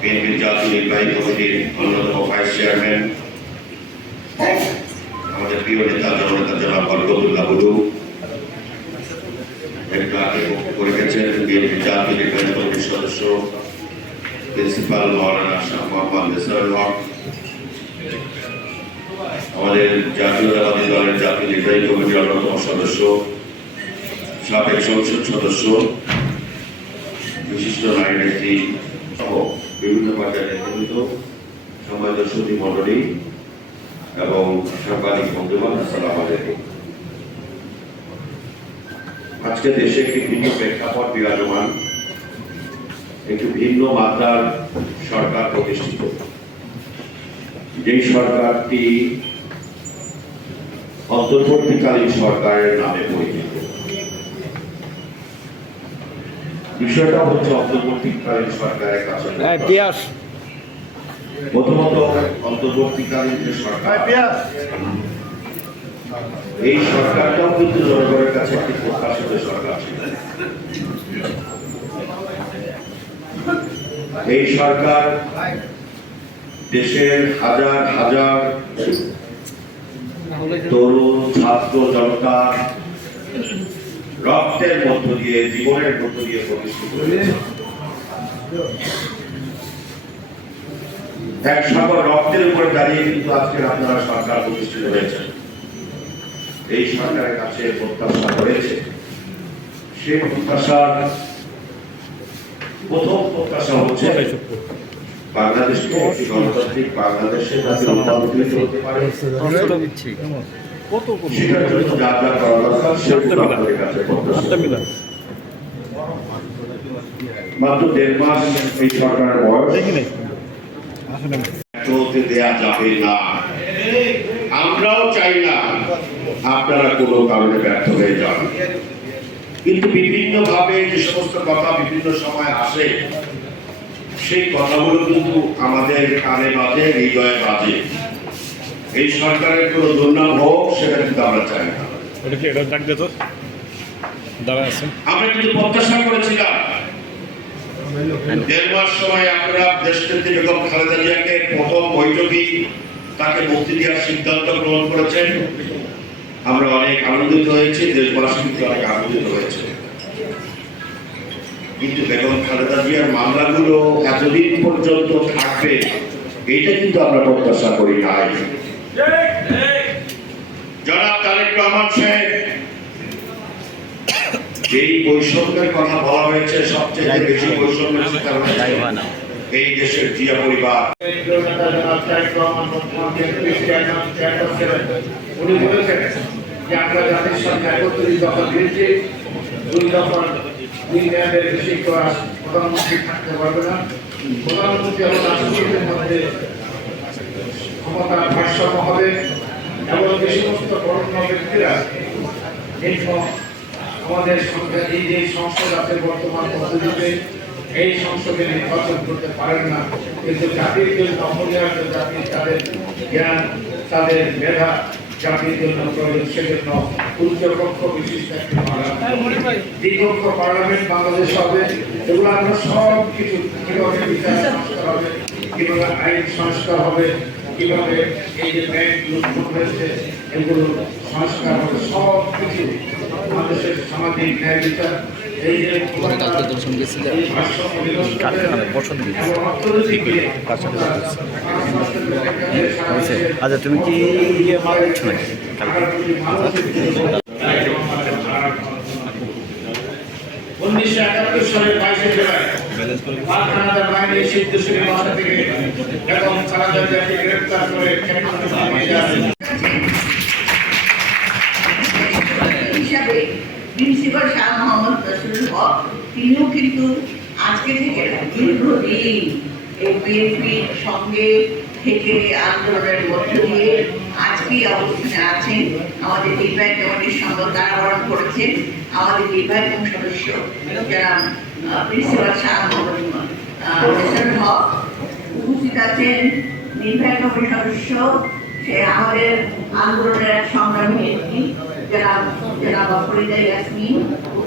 বিএনপির জাতীয় জাতীয় সদস্য দলের জাতীয় নির্বাহী কমিটির অন্যতম সদস্য, সাবেক সংসদ সদস্য, বিশিষ্ট নারী নেত্রী বিভিন্ন পর্যায়ের নেতৃবৃন্দ, সম্মানিত সতী মণ্ডলী এবং সাংবাদিক বন্ধুগণ, আসসালাম আজকে দেশে একটি ভিন্ন প্রেক্ষাপট বিরাজমান, একটি ভিন্ন মাত্রার সরকার প্রতিষ্ঠিত। যেই সরকারটি অন্তর্বর্তীকালীন সরকারের নামে পরিচিত। বিষয়টা হচ্ছে অন্তর্বর্তীকালীন সরকারের কাছে পিয়াস প্রথমত অন্তর্বর্তীকালীন যে সরকার এই সরকারটাও কিন্তু জনগণের কাছে একটি প্রত্যাশিত সরকার ছিল। এই সরকার দেশের হাজার হাজার তরুণ ছাত্র জনতা রক্তের মধ্য দিয়ে, জীবনের মধ্য দিয়ে প্রতিষ্ঠিত হয়েছে। এক সাগর রক্তের উপরে দাঁড়িয়ে কিন্তু আজকের আপনারা সরকার প্রতিষ্ঠিত হয়েছে এই সরকারের কাছে প্রত্যাশা করেছে সেই প্রত্যাশার প্রথম প্রত্যাশা হচ্ছে বাংলাদেশকে একটি গণতান্ত্রিক বাংলাদেশে যাতে হতে পারে। প্রত্যাশা মাত্র দেড় মাস এই সরকারের বয়স। চলতে দেয়া যাবে না। আমরাও চাই না আপনারা কোনো কারণে ব্যর্থ হয়ে যান। কিন্তু বিভিন্ন ভাবে যে সমস্ত কথা বিভিন্ন সময় আসে সেই কথাগুলো কিন্তু আমাদের কানে বাজে হৃদয়ে বাজে। এই সরকারের কোনো দুর্নাম হোক সেটা কিন্তু আমরা চাই না। এটা কি এটা ডাক আমরা কিন্তু প্রত্যাশা করেছিলাম। দেড় মাস সময় আপনারা দেশনেত্রী বেগম খালেদা জিয়াকে প্রথম বৈঠকই তাকে মুক্তি দেওয়ার সিদ্ধান্ত গ্রহণ করেছেন। আমরা অনেক আনন্দিত হয়েছি দেশবাসী কিন্তু অনেক আনন্দিত হয়েছে। কিন্তু বেগম খালেদা জিয়ার মামলাগুলো এতদিন পর্যন্ত থাকবে এইটা কিন্তু আমরা প্রত্যাশা করি নাই। জনাব তারেক রহমান সাহেব, যেই বৈষম্যের কথা বলা হয়েছে, সবচেয়ে বেশি হয়েছে এই দেশের জিয়া পরিবার। উনি বলেছেন যে আমরা জাতির সঙ্গে একত্রিশ দফা দিয়েছি দুই দফা দুই বেশি প্রধানমন্ত্রী থাকতে পারবে না। প্রধানমন্ত্রী এবং রাষ্ট্রপতির মধ্যে ক্ষমতার ভারসাম্য হবে এবং যে সমস্ত বরণ্য ব্যক্তিরা আমাদের সরকার এই যে সংসদ আছে বর্তমান পদ্ধতিতে, এই সংসদে নির্বাচন করতে পারেন না। কিন্তু জাতির জন্য অমূল্যায়ন জাতির তাদের জ্ঞান, তাদের মেধা জাতির জন্য প্রয়োজন। সেজন্য উচ্চকক্ষ বিশিষ্ট একটি পার্লামেন্ট। দ্বিকক্ষ পার্লামেন্ট বাংলাদেশ হবে এগুলো আমরা সব কিছু কীভাবে বিচার সংস্কার হবে, কীভাবে আইন সংস্কার হবে কীভাবে এই যে ব্যাংক লুটপাট হয়েছে এগুলো সংস্কার হবে সব কিছু মানুষের সামাজিক ন্যায় বিচার এই যে আচ্ছা তুমি কি ইয়ে মাল দিচ্ছ নাকি? উনিশশো একাত্তর সালের বাইশে জুলাই গ্রেপ্তার করে হিসাবে প্রিন্সিপাল শাহ মোহাম্মদ হক তিনিও কিন্তু আজকে থেকে দীর্ঘদিন এই বিএনপির সঙ্গে থেকে আন্দোলনের মধ্য দিয়ে আজকে অবস্থানে আছেন আমাদের নির্বাহী কমিটির সঙ্গে কারাবরণ করেছেন আমাদের নির্বাহী সদস্য, যারা প্রিন্সিপাল শাহ হক, উপস্থিত আছেন। নির্বাহী কমিটির সদস্য, সে আমাদের আন্দোলনের সংগ্রামী নেত্রী, যারা যারা ফরিদা ইয়াসমিন।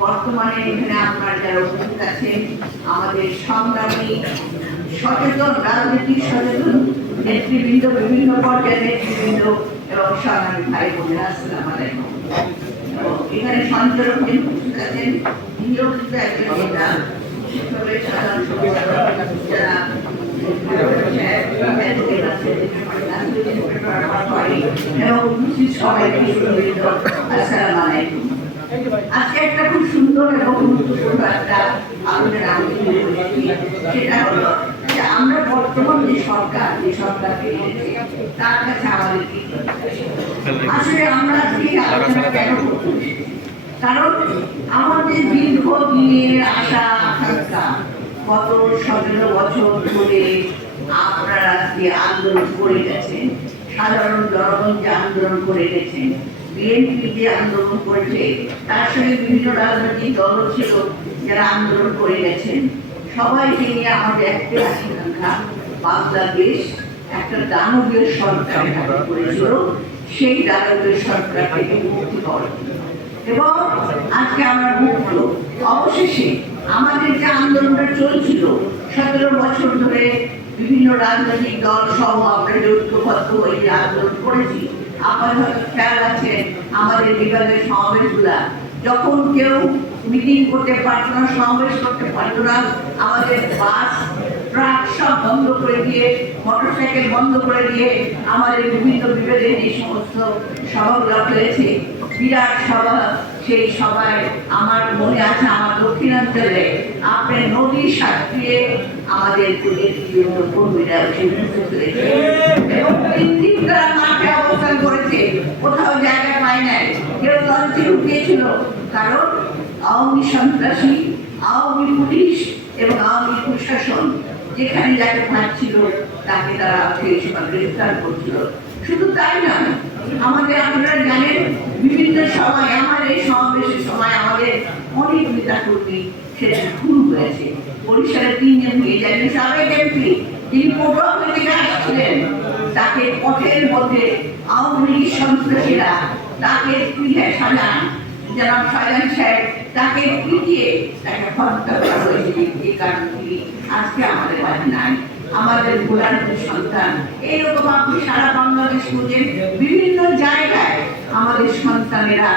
বর্তমানে এখানে আপনার যারা উপস্থিত আছেন, আমাদের সংগ্রামী সচেতন রাজনৈতিক সচেতন নেতৃবৃন্দ, বিভিন্ন পর্যায়ের নেতৃবৃন্দ এবং সংগ্রামী ভাই বোনেরা, আসসালাম আলাইকুম। এখানে সঞ্চালক যিনি উপস্থিত আছেন, তিনিও একজন নেতা। এবং উপস্থিত সবাই নেতৃবৃন্দ আলাইকুম। আজকে একটা খুব সুন্দর এবং গুরুত্বপূর্ণ একটা আলোচনা আমি সেটা হলো যে আমরা বর্তমান যে সরকার যে সরকার পেয়েছে, তার কাছে আমাদের আসলে আমরা আজকে আলোচনা কেন কারণ আমাদের দীর্ঘ দিনের আশা, আকাঙ্ক্ষা, গত সতেরো বছর ধরে আপনারা যে আন্দোলন করে গেছেন, সাধারণ জনগণ যে আন্দোলন করে গেছেন বিএনপি যে আন্দোলন করেছে, তার সঙ্গে বিভিন্ন রাজনৈতিক দল ছিল যারা আন্দোলন করে গেছেন। সবাইকে নিয়ে আমাদের একটা আকাঙ্ক্ষা বাংলাদেশ একটা দানবীয় সরকার করেছিল, সেই দানবীয় সরকার থেকে মুক্তি পাওয়ার এবং আজকে আমরা মুক্ত। অবশেষে আমাদের যে আন্দোলনটা চলছিল, সতেরো বছর ধরে বিভিন্ন রাজনৈতিক দল সহ আমরা যে ঐক্যবদ্ধ হয়ে আন্দোলন করেছি। আপনার হয়তো খেয়াল আছে আমাদের বিভাগের সমাবেশগুলা। যখন কেউ মিটিং করতে পারতো না, সমাবেশ করতে পারতো না, আমাদের বাস, ট্রাক সব বন্ধ করে দিয়ে, মোটরসাইকেল বন্ধ করে দিয়ে আমাদের বিভিন্ন বিভাগে এই সমস্ত সভাগুলো হয়েছে বিরাট সভা। সেই সভায় আমার মনে আছে, আমার দক্ষিণাঞ্চলে আপনার নদী সাঁতরিয়ে আমাদের কর্মীরা। এবং তারা মাঠে অবস্থান করেছে, কোথাও জায়গা পায় নাই কেউ লঞ্চে কারণ আওয়ামী সন্ত্রাসী, আওয়ামী পুলিশ এবং আওয়ামী প্রশাসন যেখানে যাকে পাচ্ছিল তাকে তারা গ্রেফতার করছিল শুধু তাই না আমাদের আপনারা জানেন বিভিন্ন সময়, আমার এই সমাবেশের সময় আমাদের অনেক নেতা কর্মী সেটা খুন হয়েছে। বরিশালে তিনজন হয়ে যায় সাবেক এমপি তিনি পটুয়া আসছিলেন, তাকে পথের মধ্যে আওয়ামী লীগ সন্ত্রাসীরা তাকে তুলে সাজান। জনাব সাজান সাহেব তাকে পিটিয়ে তাকে হত্যা করা হয়েছে। যে কারণগুলি আজকে আমাদের মাঝে নাই। আমাদের গোলার সন্তান। এইরকম আপনি সারা বাংলাদেশ খুঁজেন বিভিন্ন আমাদের সন্তানেরা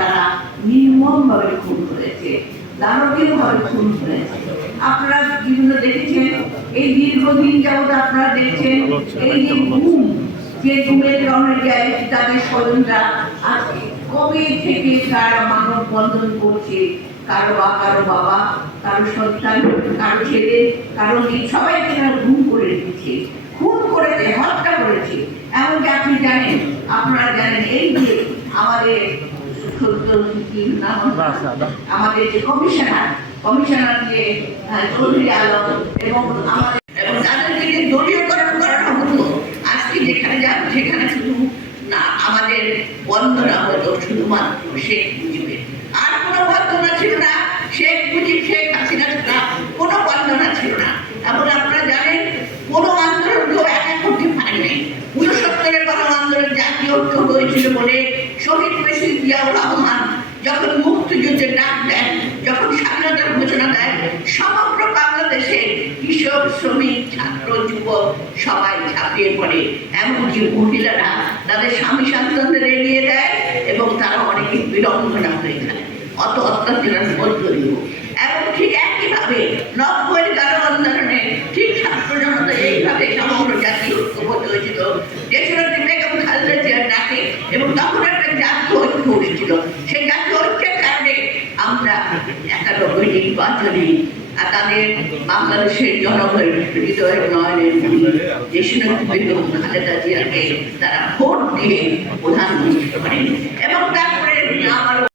তারা খুন খুন আপনারা বিভিন্ন দেখেছেন, এই দীর্ঘদিন যাবত আপনারা দেখছেন, এই যে ঘুম, যে ঘুমের যায় তাদের স্বজনরা কবে থেকে তারা মানব বন্ধন করছে? কারও বা কারও বাবা, কারও সন্তান, কারও ছেলে, কারও মেয়ে, সবাইকে তারা ঘুম করে দিচ্ছে। খুন করেছে হত্যা করেছে। এমনকি আপনি জানেন আপনারা জানেন এই যে আমাদের আমাদের যে কমিশনার কমিশনার যে চৌধুরী আলম এবং আমাদের এবং তাদেরকে যে দলীয়করণ করানো হতো আজকে যেখানে যান সেখানে শুধু না আমাদের বন্দনা হতো শুধুমাত্র শেখ মুজিবের আর কোনো বন্দনা ছিল না শেখ মুজিব শেখ হাসিনা ছাড়া কোনো বন্দনা ছিল না এবং আপনারা জানেন কোনো আন্দোলন কেউ একা করতে পারেনি উনসত্তরের গণ আন্দোলন জাতীয় ঐক্য হয়েছিল বলে শহীদ প্রেসিডেন্ট জিয়াউর রহমান, যখন মুক্তিযুদ্ধের ডাক দেন, যখন স্বাধীনতার ঘোষণা দেন, সমগ্র বাংলাদেশে কৃষক, শ্রমিক, ছাত্র, যুবক সবাই ঝাঁপিয়ে পড়ে। এমনকি মহিলারা তাদের স্বামী সন্তানদের এড়িয়ে দেয় এবং তারা অনেকে বিড়ম্বনা হয়ে যায়। অত অত্যাচারের মধ্য এবং ঠিক একইভাবে নব্বই ডাকে এবং তখন একটা জাতীয় ঐক্য উঠেছিল সেই জাতীয় ঐক্যের কারণে আমরা একানব্বই নির্বাচনে তাদের বাংলাদেশের জনগণের হৃদয় নয়নের দেশনেত্রী খালেদা জিয়াকে তারা ভোট দিয়ে প্রধানমন্ত্রী করেন এবং তারপরে আমার